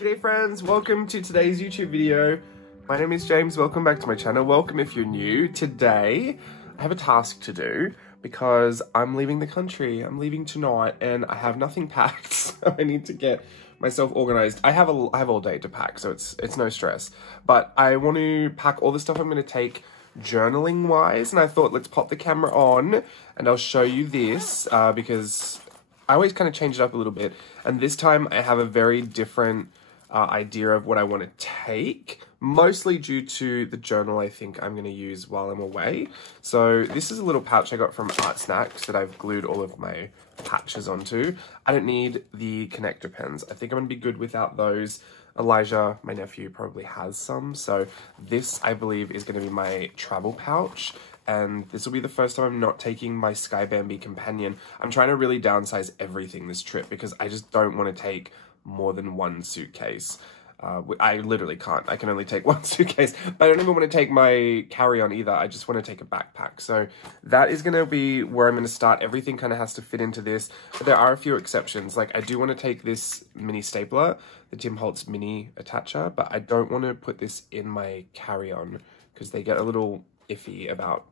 G'day friends, welcome to today's YouTube video. My name is James, welcome back to my channel. Welcome if you're new. Today, I have a task to do because I'm leaving the country. I'm leaving tonight and I have nothing packed, so I need to get myself organized. I have all day to pack, so it's no stress. But I want to pack all the stuff I'm going to take journaling wise, and I thought let's pop the camera on and I'll show you this because I always kind of change it up a little bit, and this time I have a very different idea of what I want to take, mostly due to the journal I think I'm going to use while I'm away. So this is a little pouch I got from Art Snacks that I've glued all of my patches onto. I don't need the connector pens. I think I'm going to be good without those. Elijah, my nephew, probably has some. So this, I believe, is going to be my travel pouch. And this will be the first time I'm not taking my Sky Bambi companion. I'm trying to really downsize everything this trip because I just don't want to take more than one suitcase. I literally can't. I can only take one suitcase, but I don't even want to take my carry-on either. I just want to take a backpack. So that is going to be where I'm going to start. Everything kind of has to fit into this, but there are a few exceptions. Like I do want to take this mini stapler, the Tim Holtz mini attacher, but I don't want to put this in my carry-on because they get a little iffy about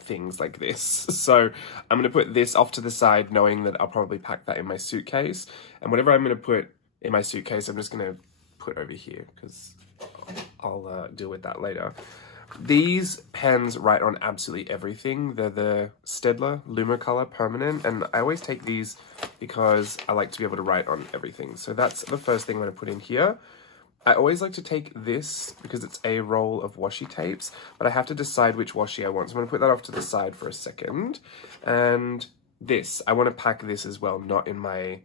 things like this. So I'm going to put this off to the side knowing that I'll probably pack that in my suitcase, and whatever I'm going to put in my suitcase I'm just going to put over here because I'll deal with that later. These pens write on absolutely everything. They're the Staedtler Lumicolor Permanent, and I always take these because I like to be able to write on everything. So that's the first thing I'm going to put in here. I always like to take this because it's a roll of washi tapes, but I have to decide which washi I want. So I'm going to put that off to the side for a second. And this, I want to pack this as well, not in my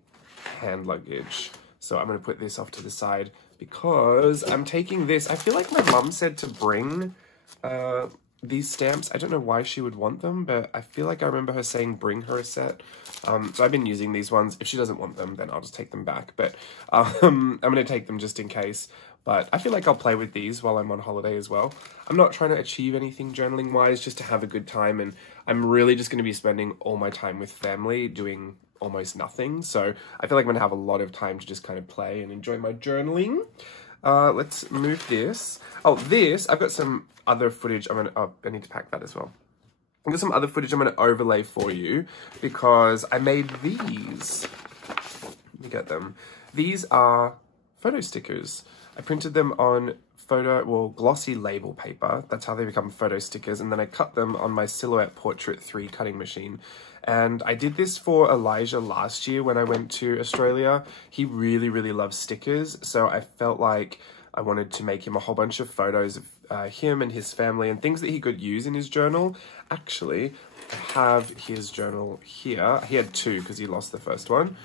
hand luggage. So I'm going to put this off to the side because I'm taking this. I feel like my mum said to bring these stamps. I don't know why she would want them, but I feel like I remember her saying bring her a set. So I've been using these ones. If she doesn't want them, then I'll just take them back. But I'm going to take them just in case. But I feel like I'll play with these while I'm on holiday as well. I'm not trying to achieve anything journaling-wise, just to have a good time. And I'm really just going to be spending all my time with family doing almost nothing. So I feel like I'm going to have a lot of time to just kind of play and enjoy my journaling. Let's move this. Oh, this, I've got some other footage. I need to pack that as well. I've got some other footage I'm going to overlay for you because I made these. Let me get them. These are photo stickers. I printed them on glossy label paper. That's how they become photo stickers. And then I cut them on my Silhouette Portrait 3 cutting machine. And I did this for Elijah last year when I went to Australia. He really, really loves stickers. So I felt like I wanted to make him a whole bunch of photos of him and his family and things that he could use in his journal. Actually, I have his journal here. He had two because he lost the first one,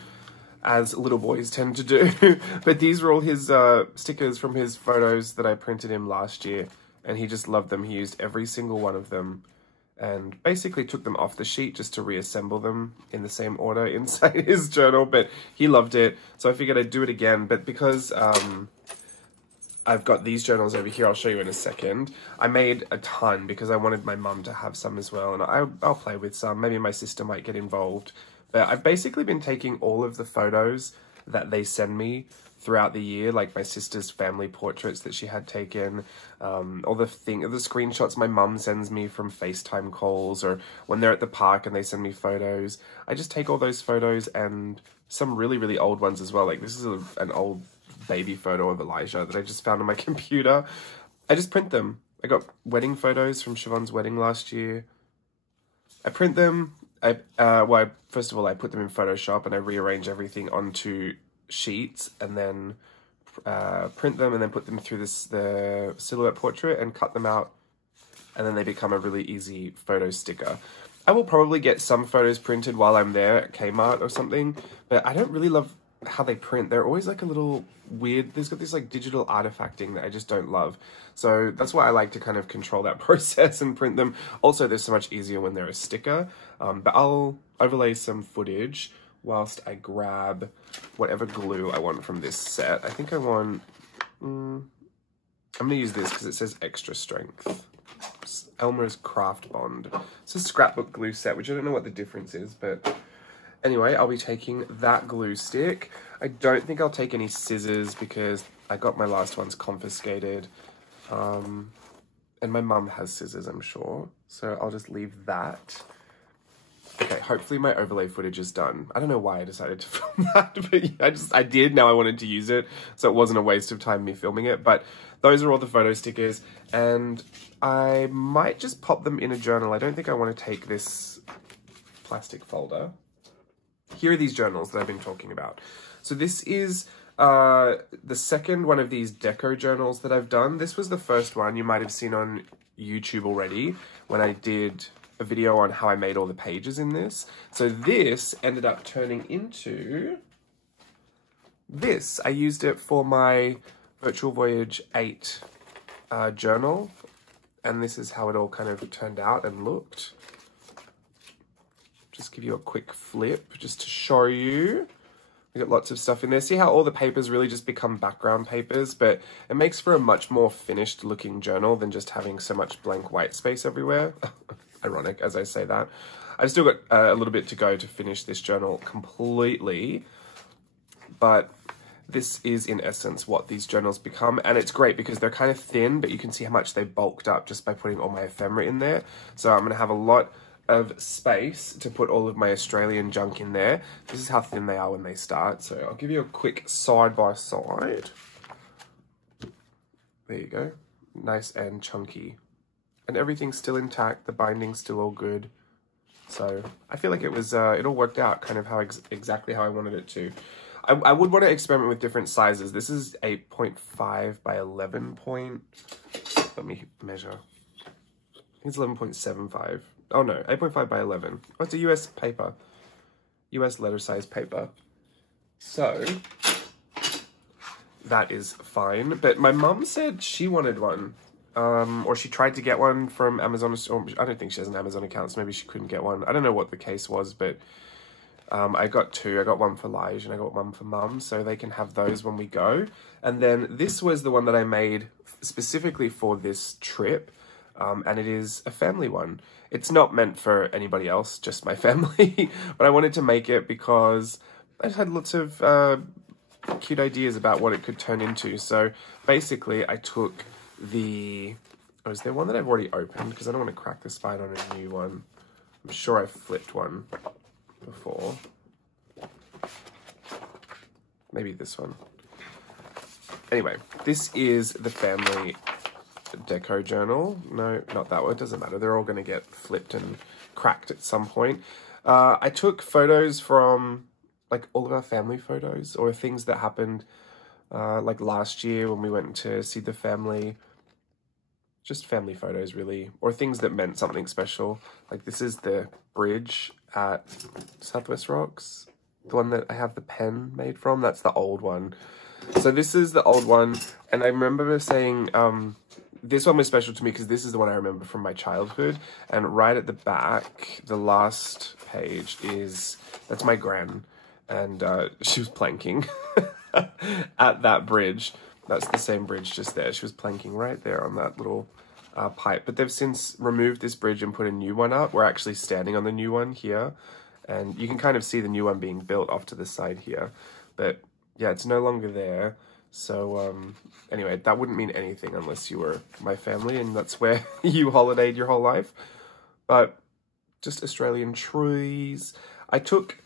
as little boys tend to do. But these were all his stickers from his photos that I printed him last year, and he just loved them. He used every single one of them and basically took them off the sheet just to reassemble them in the same order inside his journal, but he loved it. So I figured I'd do it again, but because I've got these journals over here, I'll show you in a second. I made a ton because I wanted my mum to have some as well, and I'll play with some. Maybe my sister might get involved. But I've basically been taking all of the photos that they send me throughout the year, like my sister's family portraits that she had taken, all the screenshots my mum sends me from FaceTime calls, or when they're at the park and they send me photos. I just take all those photos and some really, really old ones as well. Like this is an old baby photo of Elijah that I just found on my computer. I just print them. I got wedding photos from Siobhan's wedding last year. I print them. First of all, I put them in Photoshop and I rearrange everything onto sheets and then print them and then put them through the Silhouette Portrait and cut them out, and then they become a really easy photo sticker. I will probably get some photos printed while I'm there at Kmart or something, but I don't really love how they print. They're always like a little weird. There's got this like digital artifacting that I just don't love. So that's why I like to kind of control that process and print them. Also, they're so much easier when they're a sticker. But I'll overlay some footage whilst I grab whatever glue I want from this set. I think I want, I'm gonna use this because it says extra strength. Elmer's Craft Bond. It's a scrapbook glue set, which I don't know what the difference is, but Anyway, I'll be taking that glue stick. I don't think I'll take any scissors because I got my last ones confiscated. And my mum has scissors, I'm sure. So I'll just leave that. Okay, hopefully my overlay footage is done. I don't know why I decided to film that, but yeah, I did. Now I wanted to use it, so it wasn't a waste of time me filming it. But those are all the photo stickers, and I might just pop them in a journal. I don't think I want to take this plastic folder. Here are these journals that I've been talking about. So this is the second one of these deco journals that I've done. This was the first one you might have seen on YouTube already when I did a video on how I made all the pages in this. So this ended up turning into this. I used it for my Virtual Voyage 8 journal, and this is how it all kind of turned out and looked. Just give you a quick flip just to show you. We got lots of stuff in there. See how all the papers really just become background papers, but it makes for a much more finished looking journal than just having so much blank white space everywhere. Ironic as I say that. I've still got a little bit to go to finish this journal completely, but this is in essence what these journals become, and it's great because they're kind of thin, but you can see how much they bulked up just by putting all my ephemera in there. So I'm going to have a lot of space to put all of my Australian junk in there. This is how thin they are when they start. So I'll give you a quick side by side. There you go. Nice and chunky. And everything's still intact. The binding's still all good. So I feel like it was, it all worked out kind of how exactly how I wanted it to. I would want to experiment with different sizes. This is 8.5 by 11 point. Let me measure. I think it's 11.75. Oh no, 8.5 by 11. Oh, it's a US paper. US letter size paper. So that is fine. But my mum said she wanted one. Or she tried to get one from Amazon. Or I don't think she has an Amazon account, so maybe she couldn't get one. I don't know what the case was, but I got two. I got one for Lige and I got one for Mum, so they can have those when we go. And then this was the one that I made specifically for this trip, and it is a family one. It's not meant for anybody else, just my family, but I wanted to make it because I just had lots of cute ideas about what it could turn into. So basically I took the... Oh, is there one that I've already opened? Because I don't want to crack the spine on a new one. I'm sure I flipped one before. Maybe this one. Anyway, this is the family deco journal. No, not that one. It doesn't matter. They're all going to get flipped and cracked at some point. I took photos from like all of our family photos or things that happened like last year when we went to see the family. Just family photos really, or things that meant something special. Like this is the bridge at Southwest Rocks, the one that I have the pen made from. That's the old one. So this is the old one, and I remember saying this one was special to me because this is the one I remember from my childhood. And right at the back, the last page that's my gran, and she was planking at that bridge. That's the same bridge just there. She was planking right there on that little pipe. But they've since removed this bridge and put a new one up. We're actually standing on the new one here. And you can kind of see the new one being built off to the side here. But yeah, it's no longer there. So anyway, that wouldn't mean anything unless you were my family and that's where you holidayed your whole life. But just Australian trees. I took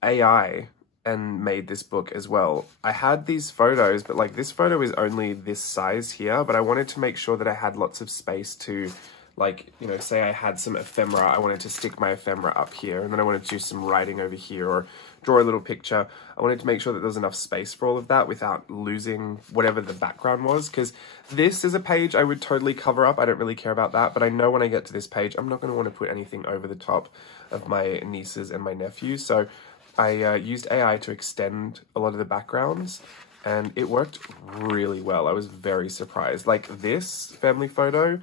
AI and made this book as well. I had these photos, but like this photo is only this size here, but I wanted to make sure that I had lots of space to, like, you know, say I had some ephemera, I wanted to stick my ephemera up here, and then I wanted to do some writing over here or draw a little picture. I wanted to make sure that there was enough space for all of that without losing whatever the background was, because this is a page I would totally cover up. I don't really care about that, but I know when I get to this page, I'm not going to want to put anything over the top of my nieces and my nephews, so I used AI to extend a lot of the backgrounds, and it worked really well. I was very surprised. Like this family photo,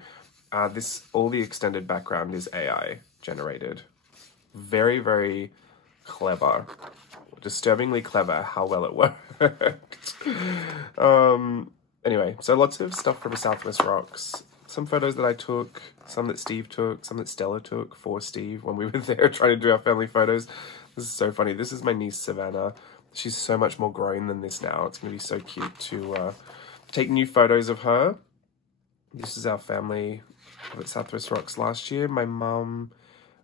all the extended background is AI generated. Very, very clever. Disturbingly clever how well it worked. Anyway, so lots of stuff from Southwest Rocks. Some photos that I took, some that Steve took, some that Stella took for Steve when we were there trying to do our family photos. This is so funny. This is my niece, Savannah. She's so much more grown than this now. It's going to be so cute to take new photos of her. This is our family at Southwest Rocks last year. My mum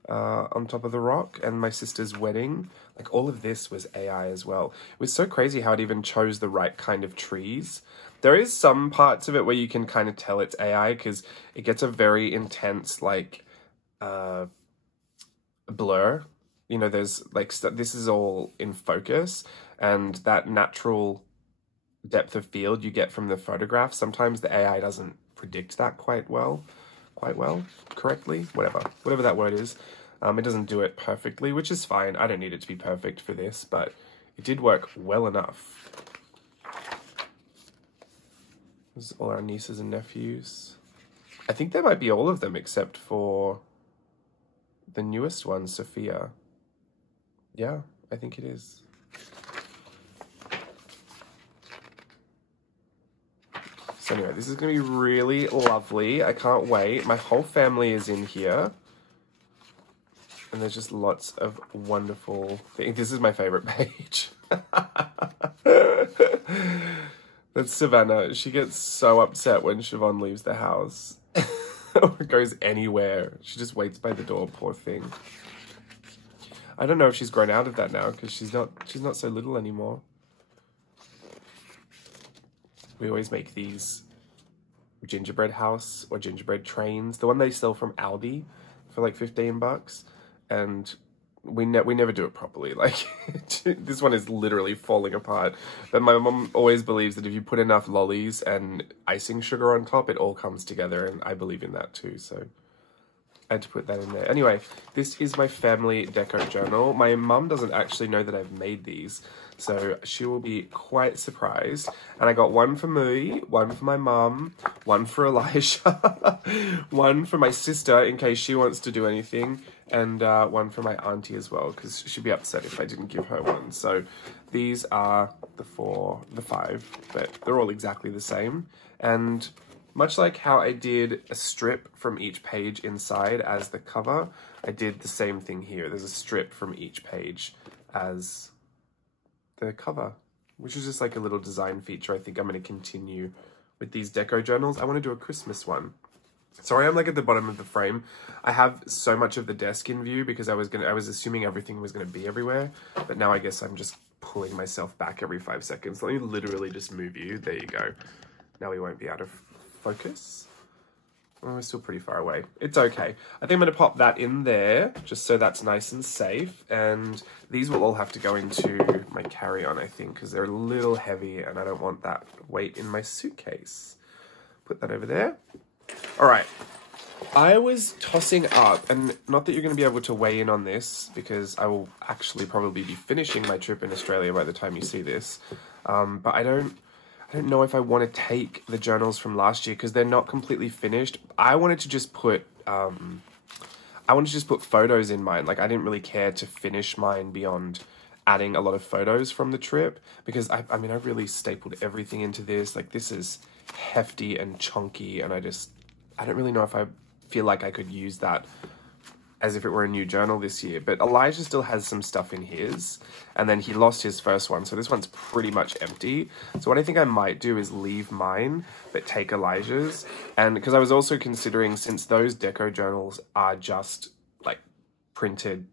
on top of the rock and my sister's wedding. Like all of this was AI as well. It was so crazy how it even chose the right kind of trees. There is some parts of it where you can kind of tell it's AI because it gets a very intense like blur. You know, there's like, this is all in focus, and that natural depth of field you get from the photograph, sometimes the AI doesn't predict that correctly, whatever that word is. It doesn't do it perfectly, which is fine. I don't need it to be perfect for this, but it did work well enough. This is all our nieces and nephews. I think there might be all of them except for the newest one, Sophia. Yeah, I think it is. So anyway, this is going to be really lovely. I can't wait. My whole family is in here. And there's just lots of wonderful things. This is my favorite page. That's Savannah. She gets so upset when Siobhan leaves the house. Or goes anywhere. She just waits by the door, poor thing. I don't know if she's grown out of that now because she's not so little anymore. We always make these gingerbread house or gingerbread trains. The one they sell from Aldi for like 15 bucks. And we never do it properly. Like, this one is literally falling apart. But my mum always believes that if you put enough lollies and icing sugar on top, it all comes together. And I believe in that too, so I had to put that in there. Anyway, this is my family deco journal. My mum doesn't actually know that I've made these, so she will be quite surprised. And I got one for me, one for my mum, one for Elijah, one for my sister in case she wants to do anything, and one for my auntie as well, because she'd be upset if I didn't give her one. So these are the 5, but they're all exactly the same. And much like how I did a strip from each page inside as the cover, I did the same thing here. There's a strip from each page as the cover, which is just like a little design feature. I think I'm going to continue with these deco journals. I want to do a Christmas one. Sorry, I'm like at the bottom of the frame. I have so much of the desk in view because I was assuming everything was going to be everywhere, but now I guess I'm just pulling myself back every 5 seconds. Let me literally just move you. There you go. Now we won't be out of focus. Oh, we're still pretty far away. It's okay. I think I'm going to pop that in there just so that's nice and safe. And these will all have to go into my carry-on, I think, because they're a little heavy and I don't want that weight in my suitcase. Put that over there. All right. I was tossing up, and not that you're going to be able to weigh in on this because I will actually probably be finishing my trip in Australia by the time you see this. But I don't know if I want to take the journals from last year because they're not completely finished. I wanted to just put photos in mine. Like, I didn't really care to finish mine beyond adding a lot of photos from the trip because I mean, I really stapled everything into this. Like, this is hefty and chunky, and I don't really know if I feel like I could use that as if it were a new journal this year. But Elijah still has some stuff in his, and then he lost his first one, so this one's pretty much empty. So what I think I might do is leave mine, but take Elijah's. And because I was also considering, since those deco journals are just like printed,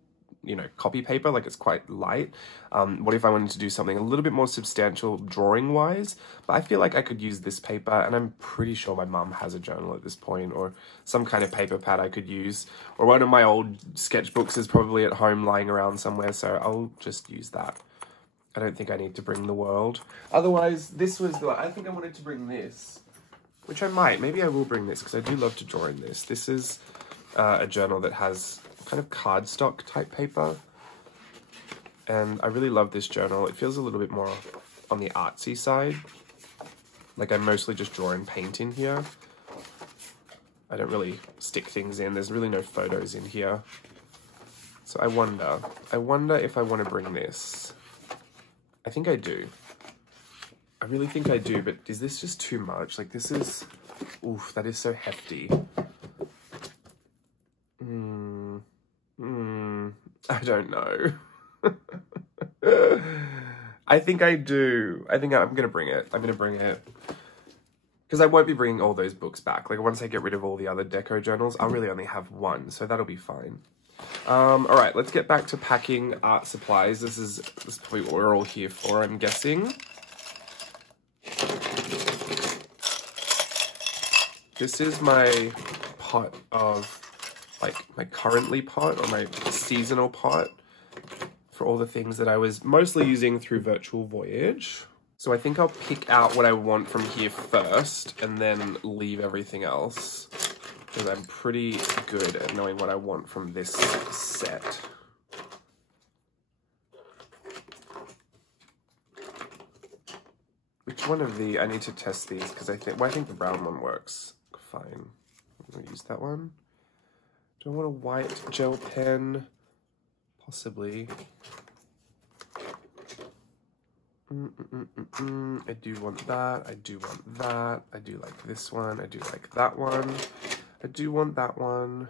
you know, copy paper, like it's quite light, what if I wanted to do something a little bit more substantial drawing wise? But I feel like I could use this paper, and I'm pretty sure my mum has a journal at this point, or some kind of paper pad I could use, or one of my old sketchbooks is probably at home lying around somewhere, so I'll just use that. I don't think I need to bring the world. Otherwise, this was I think I wanted to bring this, which I might. Maybe I will bring this because I do love to draw in this. This is a journal that has kind of cardstock type paper, and I really love this journal. It feels a little bit more on the artsy side. Like, I mostly just draw and paint in here. I don't really stick things in. There's really no photos in here. So I wonder if I want to bring this. I think I do. I really think I do, but is this just too much? Like, this is, oof, that is so hefty. I don't know. I think I do. I think I'm going to bring it. I'm going to bring it. Because I won't be bringing all those books back. Like, once I get rid of all the other deco journals, I'll really only have one. So that'll be fine. All right, let's get back to packing art supplies. This is probably what we're all here for, I'm guessing. This is my pot of, like, my currently pot or my seasonal pot for all the things that I was mostly using through Virtual Voyage. So I think I'll pick out what I want from here first and then leave everything else, because I'm pretty good at knowing what I want from this set. Which one of the, I need to test these because I think the brown one works fine. I'm gonna use that one. Do I want a white gel pen? Possibly. I do want that. I do want that. I do like this one. I do like that one. I do want that one.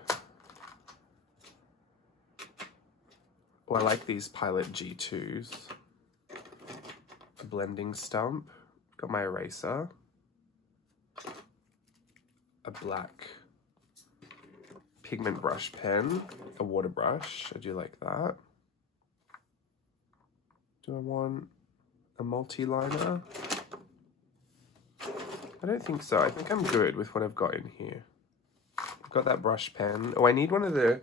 Oh, I like these Pilot G2s. A blending stump. Got my eraser. A black pigment brush pen. A water brush. I do like that. Do I want a multi-liner? I don't think so. I think I'm good with what I've got in here. I've got that brush pen. Oh, I need one of the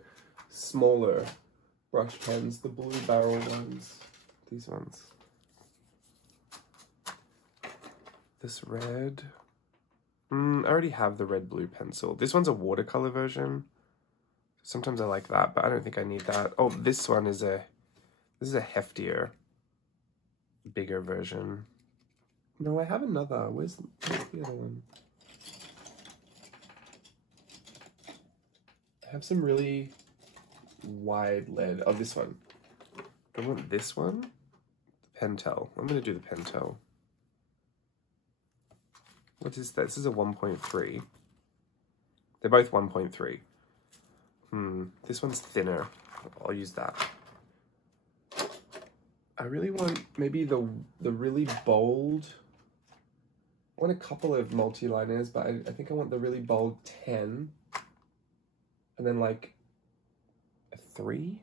smaller brush pens, the blue barrel ones. These ones. This red. I already have the red blue pencil. This one's a watercolor version. Sometimes I like that, but I don't think I need that. Oh, this one is this is a heftier, bigger version. No, I have another. Where's the other one? I have some really wide lead. Oh, this one. I want this one. Pentel. I'm going to do the Pentel. What is that? This is a 1.3. They're both 1.3. This one's thinner. I'll use that. I really want maybe the really bold. I want a couple of multi-liners, but I think I want the really bold 10. And then like a 3.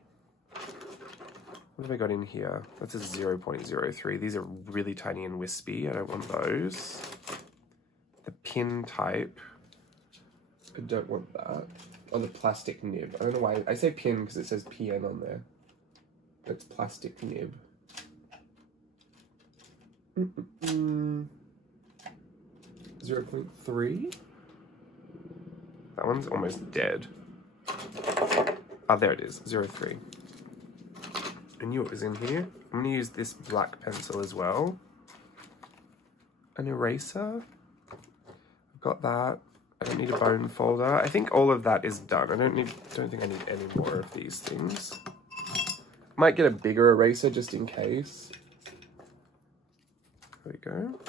What have I got in here? That's a 0.03. These are really tiny and wispy. I don't want those. The pin type. I don't want that. Oh, the plastic nib. I don't know why. I say pin because it says PN on there. It's plastic nib. 0.3. That one's almost dead. Ah, there it is. 0.3. I knew it was in here. I'm going to use this black pencil as well. An eraser. I've got that. I don't need a bone folder. I think all of that is done. I don't think I need any more of these things. Might get a bigger eraser just in case. There we go.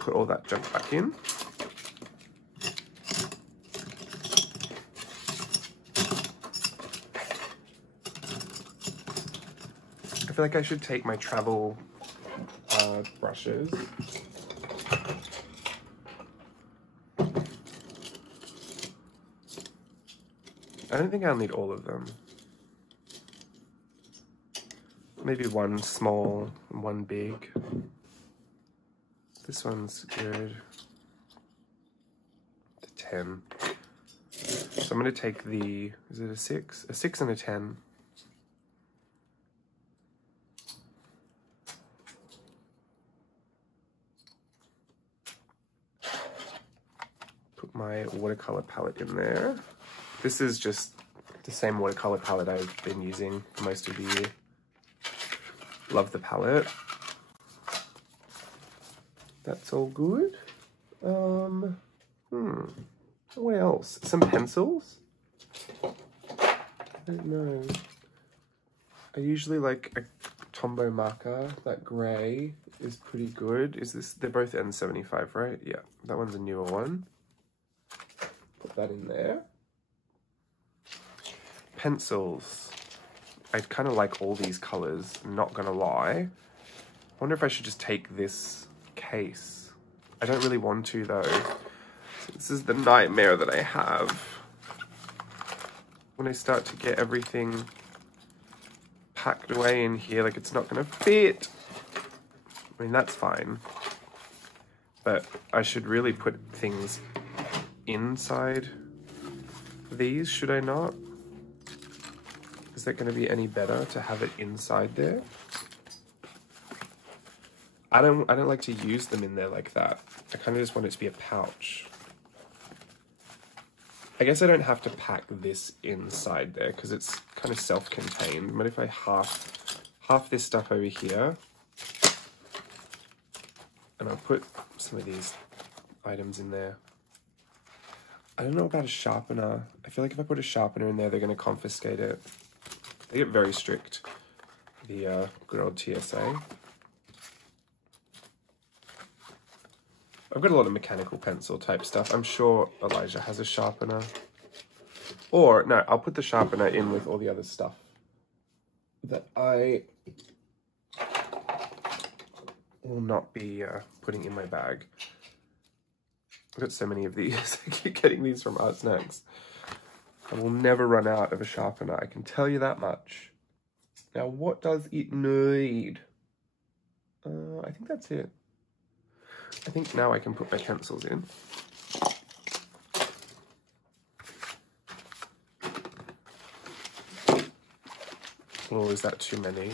Put all that junk back in. I feel like I should take my travel brushes. I don't think I'll need all of them. Maybe one small and one big. This one's good. The 10. So I'm going to take the, is it a 6? A 6 and a 10. Put my watercolor palette in there. This is just the same watercolor palette I've been using for most of the year. Love the palette. That's all good. What else? Some pencils? I don't know. I usually like a Tombow marker. That grey is pretty good. Is this, they're both N75, right? Yeah, that one's a newer one. Put that in there. Pencils. I kind of like all these colors, not gonna lie. I wonder if I should just take this case. I don't really want to though. This is the nightmare that I have. When I start to get everything packed away in here, like it's not gonna fit. I mean, that's fine. But I should really put things inside these, should I not? Is that gonna be any better to have it inside there? I don't like to use them in there like that. I kind of just want it to be a pouch. I guess I don't have to pack this inside there because it's kind of self-contained. But if I half this stuff over here, and I'll put some of these items in there. I don't know about a sharpener. I feel like if I put a sharpener in there, they're going to confiscate it. They get very strict, the good old TSA. I've got a lot of mechanical pencil type stuff. I'm sure Elijah has a sharpener. Or, no, I'll put the sharpener in with all the other stuff that I will not be putting in my bag. I've got so many of these. I keep getting these from Art Snacks. I will never run out of a sharpener. I can tell you that much. Now, what does it need? I think that's it. I think now I can put my pencils in. Or is that too many?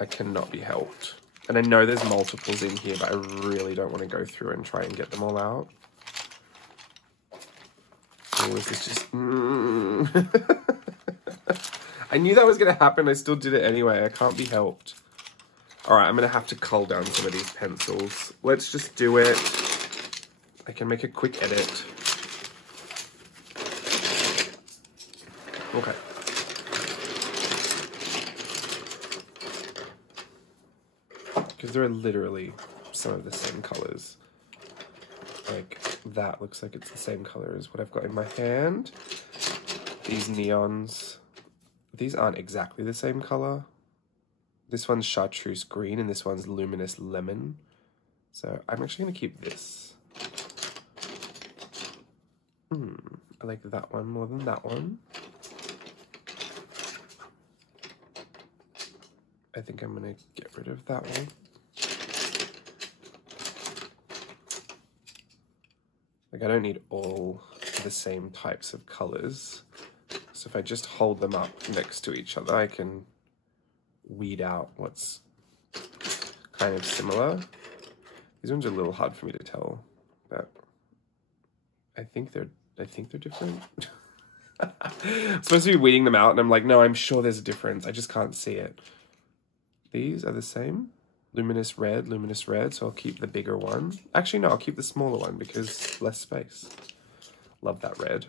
I cannot be helped. And I know there's multiples in here, but I really don't want to go through and try and get them all out. Or is this just... I knew that was going to happen. I still did it anyway. I can't be helped. All right, I'm going to have to cull down some of these pencils. Let's just do it. I can make a quick edit. Okay. Because they're literally some of the same colors. Like, that looks like it's the same color as what I've got in my hand. These neons, these aren't exactly the same color. This one's chartreuse green and this one's luminous lemon. So I'm actually going to keep this. I like that one more than that one. I think I'm going to get rid of that one. Like, I don't need all the same types of colors. So if I just hold them up next to each other, I can weed out what's kind of similar. These ones are a little hard for me to tell, but I think they're different. I'm supposed to be weeding them out, and I'm like, no, I'm sure there's a difference. I just can't see it. These are the same. Luminous red, so I'll keep the bigger one. Actually, no, I'll keep the smaller one because less space. Love that red.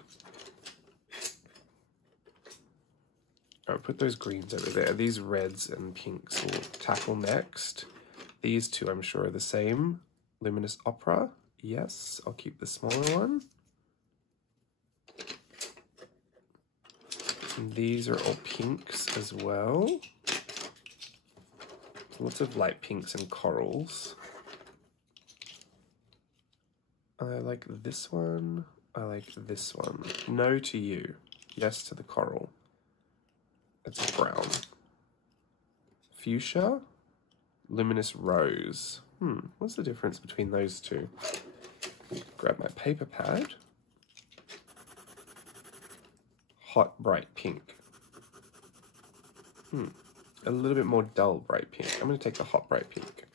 I'll put those greens over there. These reds and pinks will tackle next. These two, I'm sure, are the same. Luminous Opera. Yes, I'll keep the smaller one. And these are all pinks as well. Lots of light pinks and corals. I like this one. I like this one. No to you. Yes to the coral. It's brown. Fuchsia. Luminous rose. What's the difference between those two? Grab my paper pad. Hot bright pink. A little bit more dull bright pink. I'm going to take the hot bright pink.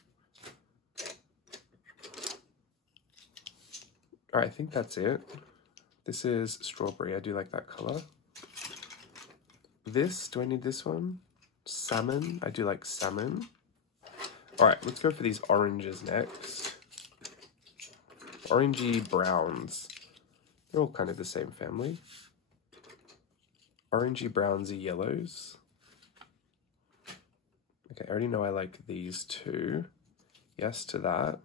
All right, I think that's it. This is strawberry. I do like that color. This, do I need this one? Salmon. I do like salmon. All right, let's go for these oranges next. Orangey browns. They're all kind of the same family. Orangey browns are yellows. Okay, I already know I like these two. Yes to that.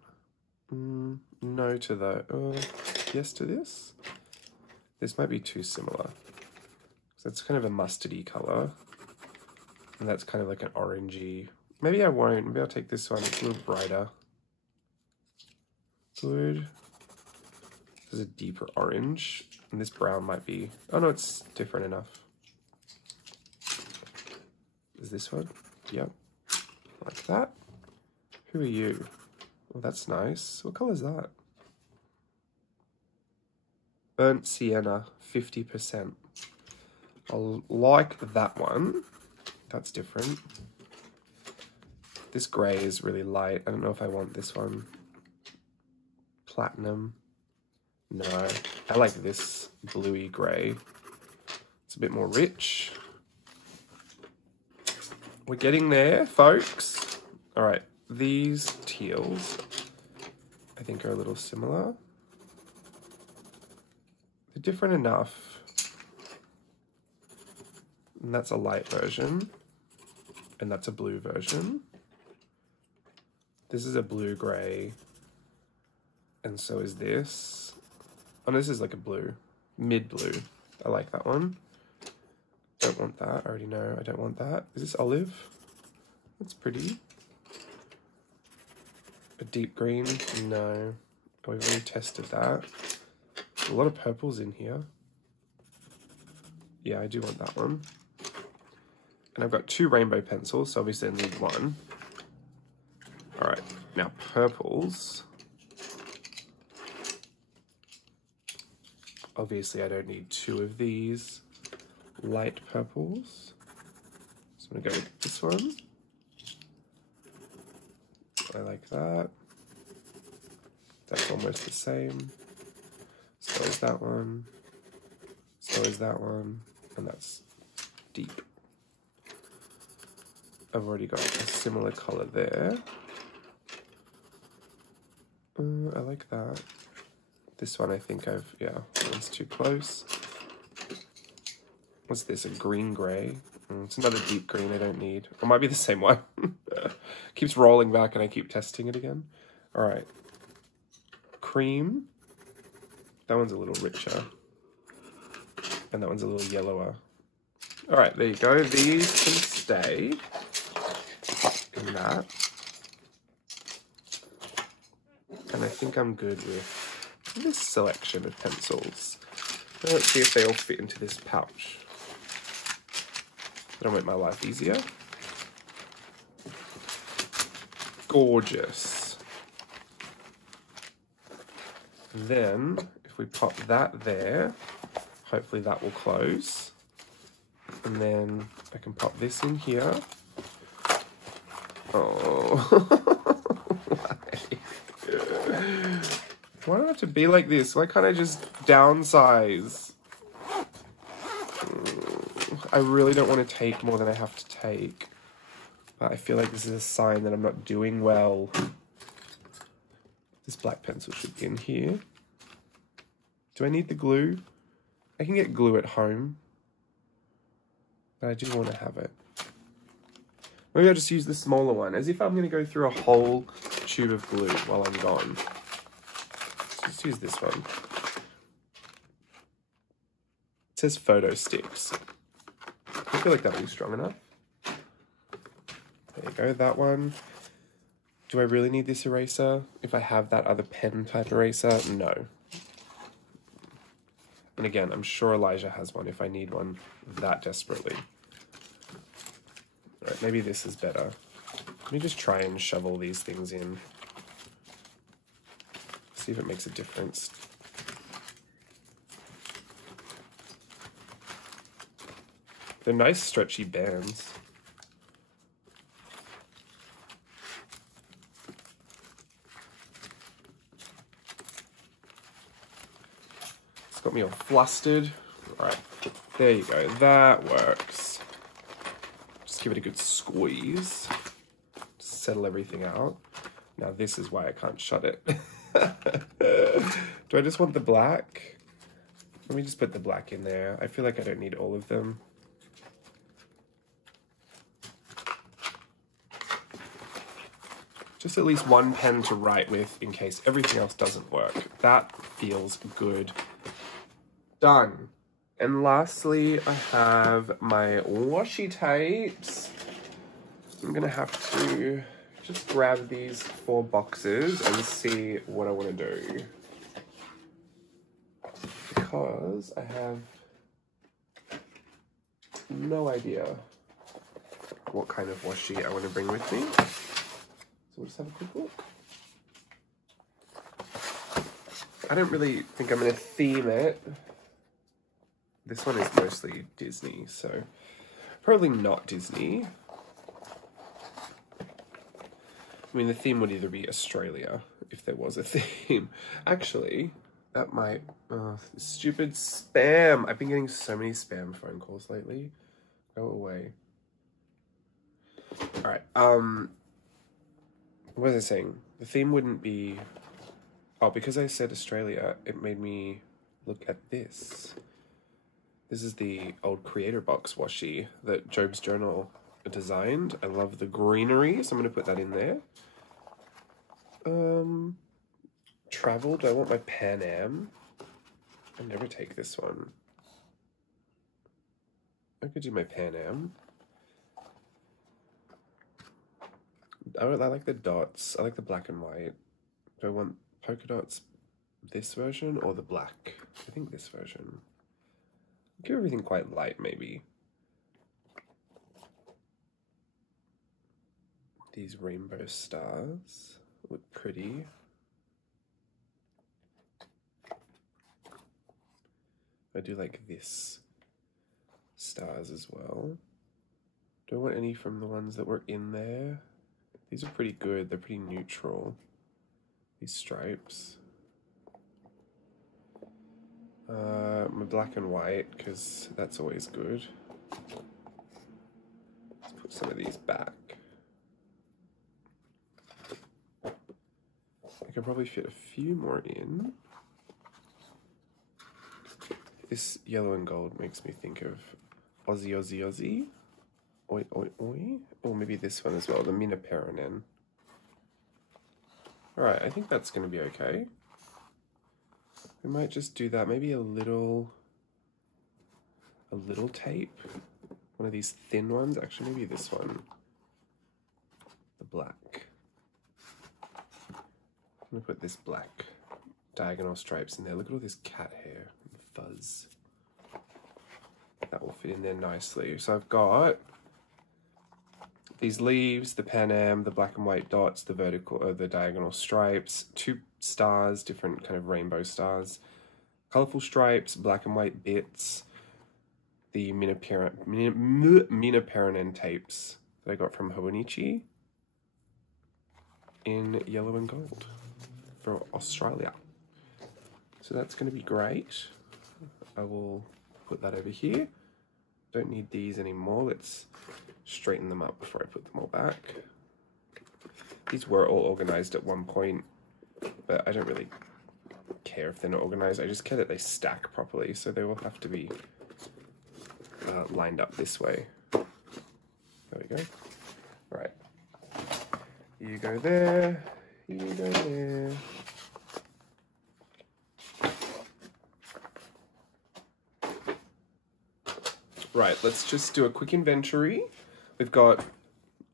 No to the, yes to this. This might be too similar. So it's kind of a mustardy color. And that's kind of like an orangey. Maybe I won't. Maybe I'll take this one. It's a little brighter. Good. This is a deeper orange. And this brown might be... Oh no, it's different enough. Is this one? Yep. Like that. Who are you? Oh, that's nice. What color is that? Burnt sienna, 50%. I like that one. That's different. This grey is really light. I don't know if I want this one. Platinum. No. I like this bluey grey. It's a bit more rich. We're getting there, folks. All right. These teals, I think, are a little similar. They're different enough. And that's a light version. And that's a blue version. This is a blue-grey. And so is this. Oh, this is like a blue. Mid-blue. I like that one. Don't want that. I already know I don't want that. Is this olive? That's pretty. A deep green? No. Oh, we've already tested that. A lot of purples in here. Yeah, I do want that one. And I've got 2 rainbow pencils, so obviously I need 1. All right, now purples. Obviously I don't need 2 of these light purples. So I'm gonna go with this one. I like that. That's almost the same. So is that one. So is that one. And that's deep. I've already got a similar color there. I like that. This one I think yeah, it's too close. What's this, a green-gray? It's another deep green I don't need. Or it might be the same one. Keeps rolling back and I keep testing it again. All right. Cream. That one's a little richer. And that one's a little yellower. All right, there you go. These can stay in that. And I think I'm good with this selection of pencils. Now let's see if they all fit into this pouch. That'll make my life easier. Gorgeous. And then, if we pop that there, hopefully that will close. And then I can pop this in here. Oh. Why do I have to be like this? Why can't I just downsize? I really don't want to take more than I have to take. But I feel like this is a sign that I'm not doing well. This black pencil should be in here. Do I need the glue? I can get glue at home. But I do want to have it. Maybe I'll just use the smaller one, as if I'm going to go through a whole tube of glue while I'm gone. Let's use this one. It says photo sticks. I feel like that'll be strong enough. There you go, that one. Do I really need this eraser? If I have that other pen type eraser, no. And again, I'm sure Elijah has one if I need one that desperately. All right, maybe this is better. Let me just try and shovel these things in. See if it makes a difference. They're nice stretchy bands. It's got me all flustered. All right, there you go, that works. Just give it a good squeeze. Settle everything out. Now this is why I can't shut it. Do I just want the black? Let me just put the black in there. I feel like I don't need all of them. Just at least one pen to write with in case everything else doesn't work. That feels good. Done. And lastly, I have my washi tapes. I'm gonna have to just grab these 4 boxes and see what I want to do. Because I have no idea what kind of washi I want to bring with me. So we'll just have a quick look. I don't really think I'm going to theme it. This one is mostly Disney, so probably not Disney. I mean, the theme would either be Australia, if there was a theme. Actually, that might... stupid spam! I've been getting so many spam phone calls lately. Go away. Alright, what was I saying? The theme wouldn't be... Oh, because I said Australia, it made me look at this. This is the old Creator Box washi that Job's Journal designed. I love the greenery, so I'm going to put that in there. Travel, do I want my Pan Am? I never take this one. I could do my Pan Am. I like the dots. I like the black and white. Do I want polka dots this version or the black? I think this version. Give everything quite light, maybe. These rainbow stars look pretty. I do like this stars as well. Don't want any from the ones that were in there. These are pretty good. They're pretty neutral. These stripes. My black and white, because that's always good. Let's put some of these back. I could probably fit a few more in. This yellow and gold makes me think of Aussie, Aussie, Aussie. Oi, oi, oi. Or maybe this one as well, the Minna Peronen. Alright, I think that's going to be okay. We might just do that. Maybe a little tape. One of these thin ones. Actually, maybe this one. The black. I'm going to put this black diagonal stripes in there. Look at all this cat hair and fuzz. That will fit in there nicely. So I've got these leaves, the Pan Am, the black and white dots, the vertical or the diagonal stripes, 2 stars, different kind of rainbow stars, colorful stripes, black and white bits, the Minna Peronen tapes that I got from Hobonichi in yellow and gold for Australia. So that's going to be great. I will put that over here. Don't need these anymore. Let's straighten them up before I put them all back. These were all organized at one point, but I don't really care if they're not organized. I just care that they stack properly, so they will have to be lined up this way. There we go. All right. You go there. You go there. Right, let's just do a quick inventory. We've got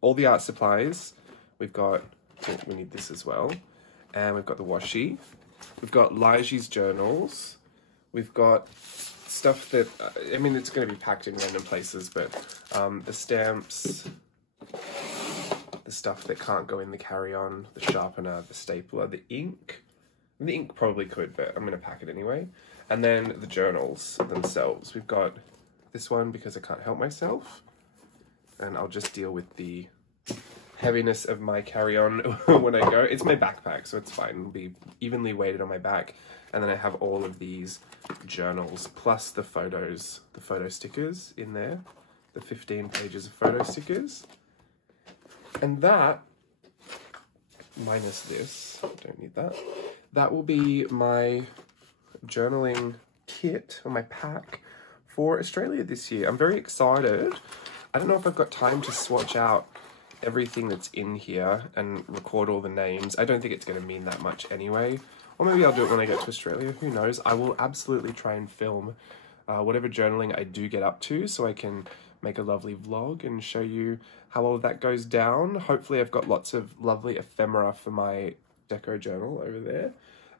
all the art supplies. We've got, we need this as well. And we've got the washi. We've got Laiji's journals. We've got stuff that, I mean, it's going to be packed in random places, but the stamps, the stuff that can't go in the carry-on, the sharpener, the stapler, the ink. The ink probably could, but I'm going to pack it anyway. And then the journals themselves. We've got this one because I can't help myself. And I'll just deal with the heaviness of my carry-on when I go. It's my backpack, so it's fine. It'll be evenly weighted on my back. And then I have all of these journals, plus the photos, the photo stickers in there. The 15 pages of photo stickers. And that, minus this, don't need that. That will be my journaling kit, or my pack, for Australia this year. I'm very excited. I don't know if I've got time to swatch out everything that's in here and record all the names. I don't think it's going to mean that much anyway. Or maybe I'll do it when I get to Australia. Who knows? I will absolutely try and film whatever journaling I do get up to, so I can make a lovely vlog and show you how all of that goes down. Hopefully I've got lots of lovely ephemera for my deco journal over there,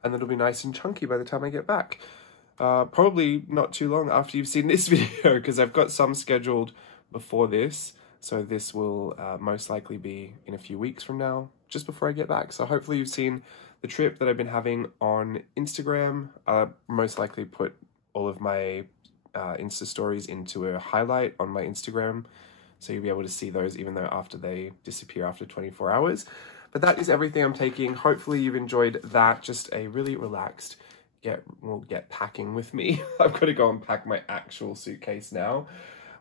and it'll be nice and chunky by the time I get back. Probably not too long after you've seen this video, because I've got some scheduled before this, so this will most likely be in a few weeks from now, just before I get back. So hopefully you've seen the trip that I've been having on Instagram. Most likely put all of my Insta stories into a highlight on my Instagram, so you'll be able to see those even though after they disappear after 24 hours. But that is everything I'm taking. Hopefully you've enjoyed that. Just a really relaxed get packing with me. I've got to go and pack my actual suitcase now,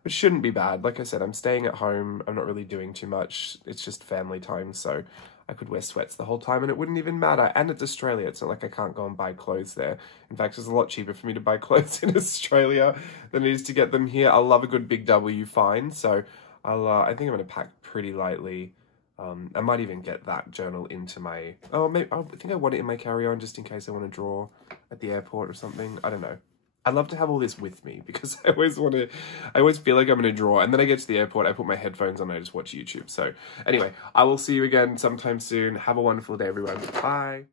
which shouldn't be bad. Like I said, I'm staying at home. I'm not really doing too much. It's just family time, so I could wear sweats the whole time and it wouldn't even matter. And it's Australia. It's not like I can't go and buy clothes there. In fact, it's a lot cheaper for me to buy clothes in Australia than it is to get them here. I love a good big W find, so I think I'm going to pack pretty lightly. I might even get that journal into my... Oh, maybe I think I want it in my carry-on just in case I want to draw at the airport or something. I don't know. I love to have all this with me because I always feel like I'm going to draw, and then I get to the airport, I put my headphones on, and I just watch YouTube. So anyway, I will see you again sometime soon. Have a wonderful day, everyone. Bye.